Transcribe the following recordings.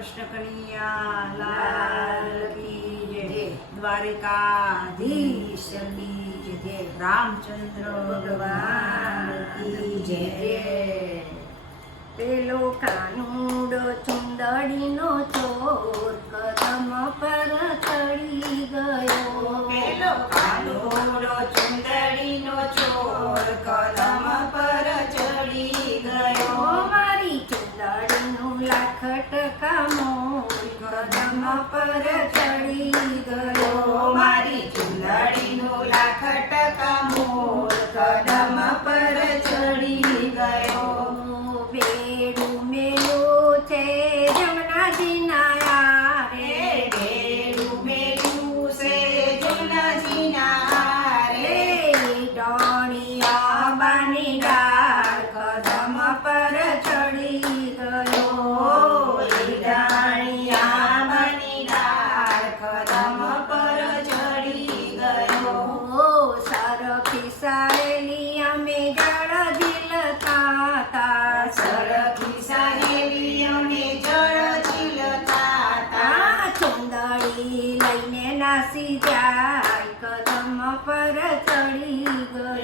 કૃષ્ણ કનૈયા લાલ દ્વારિકાધીશ રામચંદ્ર ભગવાન પેલો કાનુડો ચુંદડીનો ચોર કદમ પર ચડી ગયો. પેલો કાનુડો ચુંદડીનો ચોર ายาเด็ अपरचडी ग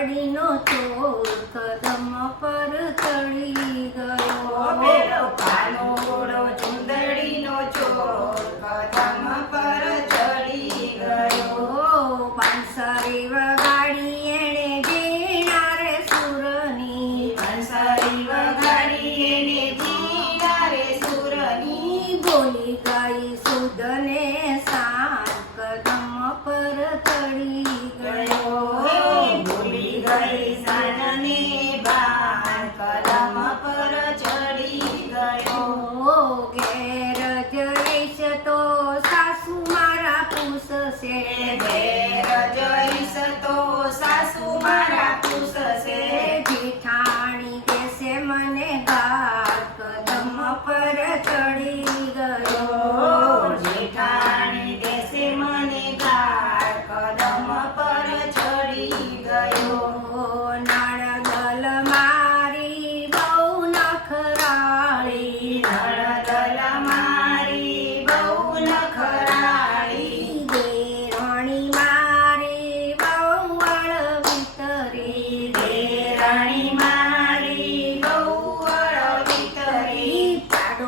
કાગડીનો ચોર કદમ પર ચડી ગયો. પેલો કાનો ઘોડો ચુંદડીનો ચોર કદમ પર ચડી ગયો. પાંસરી વગાડી એણે જીનારે સુરની. પાંસરી વગાડી એણે જીનારે સુરની. બોલી ગઈ સુધને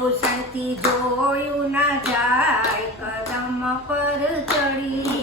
અવસરથી જોયું ના જાય કદમ પર ચડી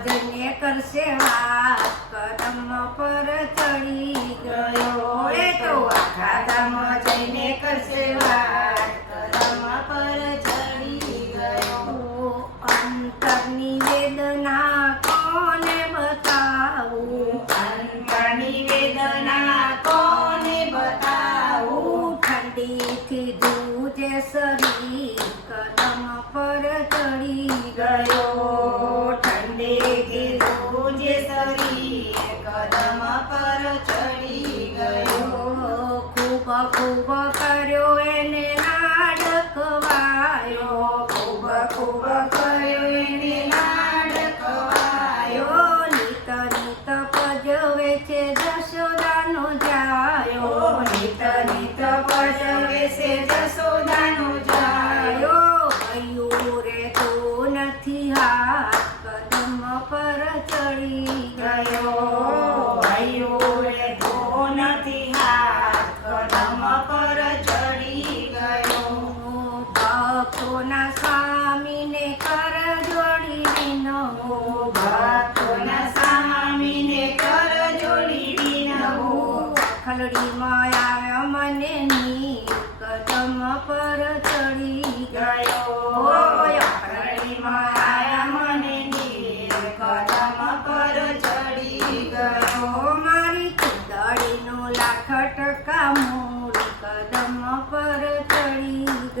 સાધને કરશે વાત કદમ પર ચડી ગયો. એ તો આખા ધામ જઈને કરશે વાત કવાયો ખૂબ ખૂબ કર્યો એને લાડ કવાયો નીત નીત પજવે છે જશોદાનો જાયો, નીત નીત પજવે છે જશોદા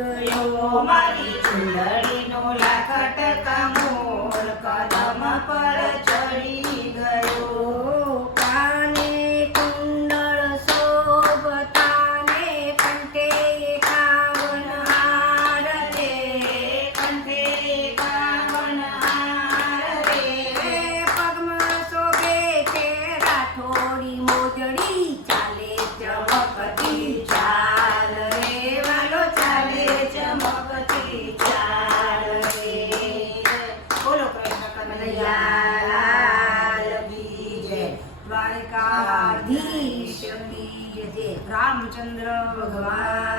ગયો. મારી ચુંદડી દ્વારકાધીશ રામચંદ્ર ભગવાન